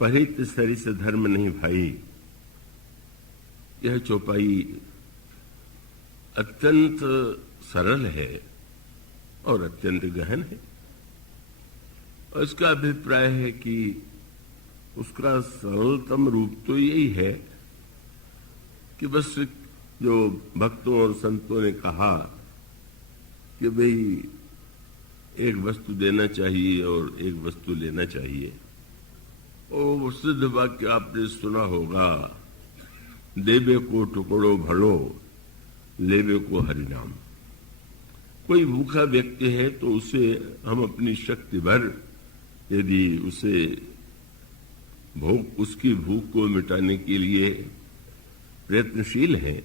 परित सरिस धर्म नहीं भाई, यह चौपाई अत्यंत सरल है और अत्यंत गहन है। और इसका अभिप्राय है कि उसका सरलतम रूप तो यही है कि बस जो भक्तों और संतों ने कहा कि भाई एक वस्तु देना चाहिए और एक वस्तु लेना चाहिए, और वो सिद्ध वाक्य आपने सुना होगा, देवे को टुकड़ो भलो, लेवे को हरिनाम। कोई भूखा व्यक्ति है तो उसे हम अपनी शक्ति भर यदि उसे उसकी भूख को मिटाने के लिए प्रयत्नशील है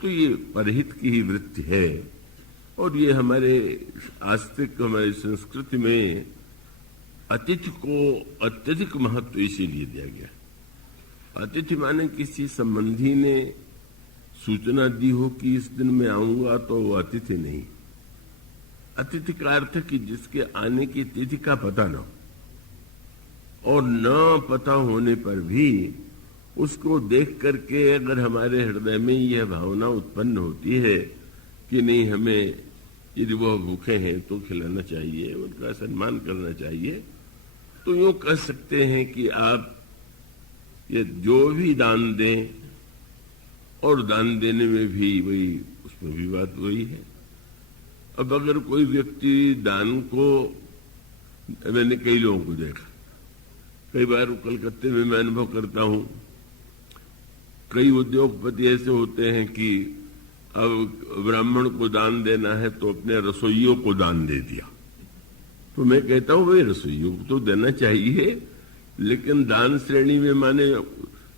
तो ये परहित की ही वृत्ति है। और ये हमारे आस्तिक, हमारी संस्कृति में अतिथि को अत्यधिक महत्व इसीलिए दिया गया। अतिथि माने किसी संबंधी ने सूचना दी हो कि इस दिन मैं आऊंगा, तो वो अतिथि नहीं। अतिथि का अर्थ कि जिसके आने की तिथि का पता न हो, और न पता होने पर भी उसको देख करके अगर हमारे हृदय में यह भावना उत्पन्न होती है कि नहीं, हमें यदि वह भूखे हैं तो खिलाना चाहिए, उनका सम्मान करना चाहिए, तो यूं कह सकते हैं कि आप ये जो भी दान दें, और दान देने में भी वही, उसमें भी बात वही है। अब अगर कोई व्यक्ति दान को, मैंने कई लोगों को देखा, कई बार कलकत्ते में मैं अनुभव करता हूं, कई उद्योगपति ऐसे होते हैं कि अब ब्राह्मण को दान देना है तो अपने रसोइयों को दान दे दिया। तो मैं कहता हूं भाई रसोइयों को तो देना चाहिए, लेकिन दान श्रेणी में माने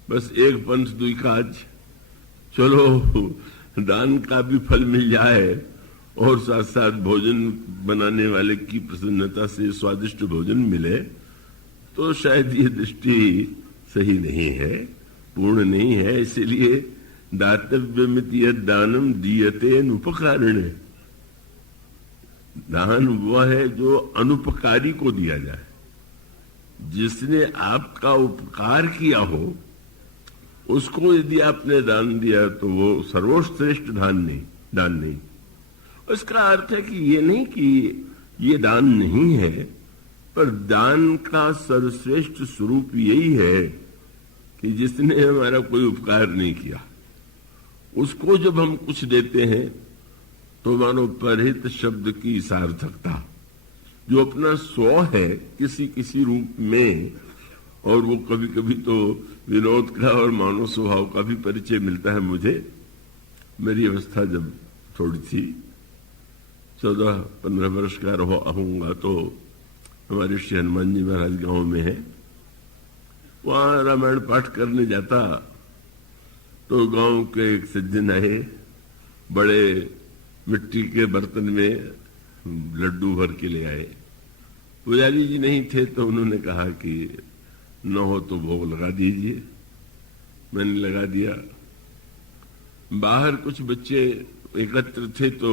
बस एक पंथ दुई काज, चलो दान का भी फल मिल जाए और साथ साथ भोजन बनाने वाले की प्रसन्नता से स्वादिष्ट भोजन मिले, तो शायद ये दृष्टि सही नहीं है, पूर्ण नहीं है। इसीलिए दातव्यमिति यद दानम दीयते अनुपकारिणे, दान वह है जो अनुपकारी को दिया जाए। जिसने आपका उपकार किया हो उसको यदि आपने दान दिया तो वो सर्वश्रेष्ठ दान नहीं। इसका अर्थ है कि ये नहीं कि ये दान नहीं है, पर दान का सर्वश्रेष्ठ स्वरूप यही है कि जिसने हमारा कोई उपकार नहीं किया उसको जब हम कुछ देते हैं तो मानो परहित शब्द की सार्थकता, जो अपना स्व है किसी किसी रूप में, और वो कभी कभी तो विनोद का और मानव स्वभाव का भी परिचय मिलता है मुझे। मेरी अवस्था जब थोड़ी थी, 14-15 वर्ष का रहूंगा, तो हमारे श्री हनुमान जी महाराज गांव में है, वहां रामायण पाठ करने जाता तो गांव के एक सज्जन आए, बड़े मिट्टी के बर्तन में लड्डू भर के ले आए। पुजारी जी नहीं थे तो उन्होंने कहा कि न हो तो भोग लगा दीजिए। मैंने लगा दिया। बाहर कुछ बच्चे एकत्र थे तो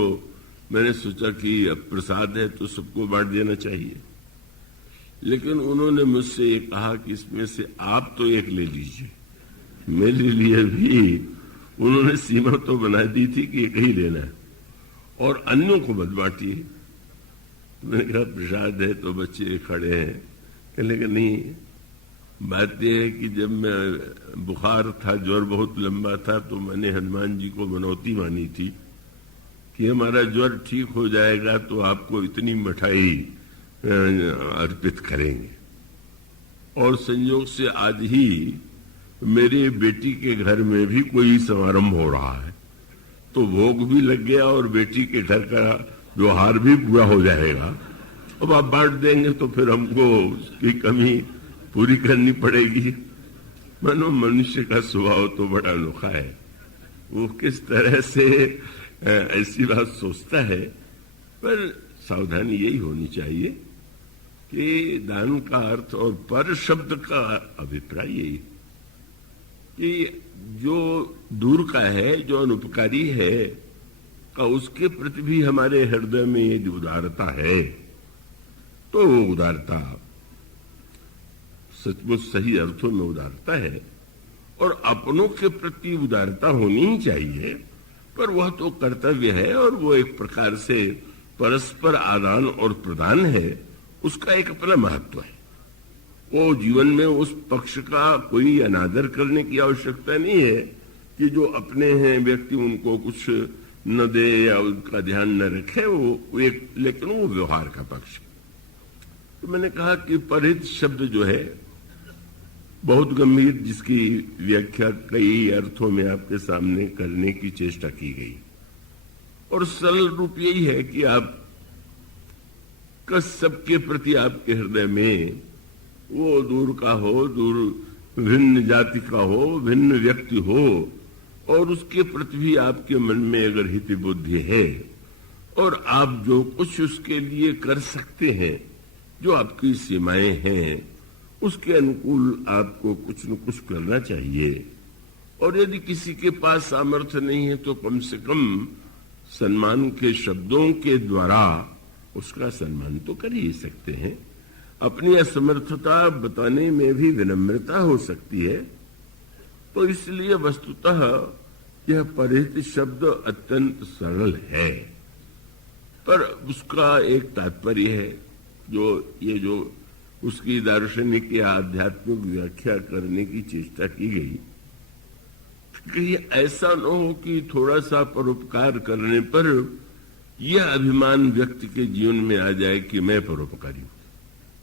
मैंने सोचा कि अब प्रसाद है तो सबको बांट देना चाहिए, लेकिन उन्होंने मुझसे ये कहा कि इसमें से आप तो एक ले लीजिए। मेरे लिए भी उन्होंने सीमा तो बना दी थी कि एक ही लेना है और अन्यों को मत बांटिए। मैंने कहा प्रसाद है तो बच्चे खड़े हैं, कहने लगे नहीं, बात यह है कि जब मैं बुखार था, ज्वर बहुत लंबा था, तो मैंने हनुमान जी को मनौती मानी थी कि हमारा ज्वर ठीक हो जाएगा तो आपको इतनी मिठाई अर्पित करेंगे। और संयोग से आज ही मेरे बेटी के घर में भी कोई समारंभ हो रहा है, तो भोग भी लग गया और बेटी के घर का व्यवहार भी पूरा हो जाएगा। अब आप बांट देंगे तो फिर हमको उसकी कमी पूरी करनी पड़ेगी। मानो मनुष्य का स्वभाव तो बड़ा अनोखा है, वो किस तरह से ऐसी बात सोचता है। पर सावधानी यही होनी चाहिए कि दान का अर्थ और पर शब्द का अभिप्राय यही कि जो दूर का है, जो अनुपकारी है, का उसके प्रति भी हमारे हृदय में यदि उदारता है तो वो उदारता सचमुच सही अर्थों में उदारता है और अपनों के प्रति उदारता होनी ही चाहिए, पर वह तो कर्तव्य है और वो एक प्रकार से परस्पर आदान और प्रदान है, उसका एक अपना महत्व है। वो जीवन में उस पक्ष का कोई अनादर करने की आवश्यकता नहीं है कि जो अपने हैं व्यक्ति उनको कुछ न दे या उनका ध्यान न रखे, वो एक, लेकिन वो व्यवहार का पक्ष है। तो मैंने कहा कि परहित शब्द जो है बहुत गंभीर, जिसकी व्याख्या कई अर्थों में आपके सामने करने की चेष्टा की गई, और सरल रूप यही है कि आप सबके प्रति आपके हृदय में वो दूर का हो, दूर भिन्न जाति का हो, भिन्न व्यक्ति हो, और उसके प्रति भी आपके मन में अगर हित बुद्धि है और आप जो कुछ उसके लिए कर सकते हैं, जो आपकी सीमाएं हैं, उसके अनुकूल आपको कुछ न कुछ करना चाहिए। और यदि किसी के पास सामर्थ्य नहीं है तो कम से कम सम्मान के शब्दों के द्वारा उसका सम्मान तो कर ही सकते हैं। अपनी असमर्थता बताने में भी विनम्रता हो सकती है। तो इसलिए वस्तुतः यह परहित शब्द अत्यंत सरल है, पर उसका एक तात्पर्य है जो उसकी दार्शनिक या आध्यात्मिक व्याख्या करने की चेष्टा की गई। कहीं ऐसा न हो कि थोड़ा सा परोपकार करने पर यह अभिमान व्यक्ति के जीवन में आ जाए कि मैं परोपकारी हूं।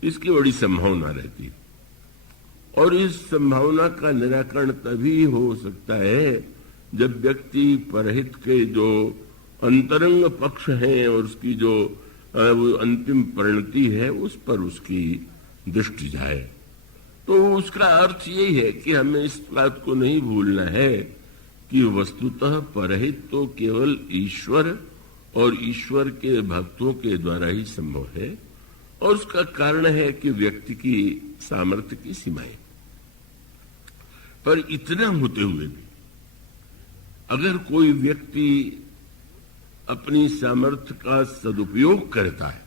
इसकी बड़ी संभावना रहती है, और इस संभावना का निराकरण तभी हो सकता है जब व्यक्ति परहित के जो अंतरंग पक्ष हैं और उसकी जो वो अंतिम परिणति है उस पर उसकी दृष्टि जाए। तो उसका अर्थ यही है कि हमें इस बात को नहीं भूलना है कि वस्तुतः परहित तो केवल ईश्वर और ईश्वर के भक्तों के द्वारा ही संभव है, और उसका कारण है कि व्यक्ति की सामर्थ्य की सीमाएं। पर इतना होते हुए भी अगर कोई व्यक्ति अपनी सामर्थ्य का सदुपयोग करता है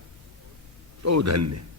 तो धन्य है।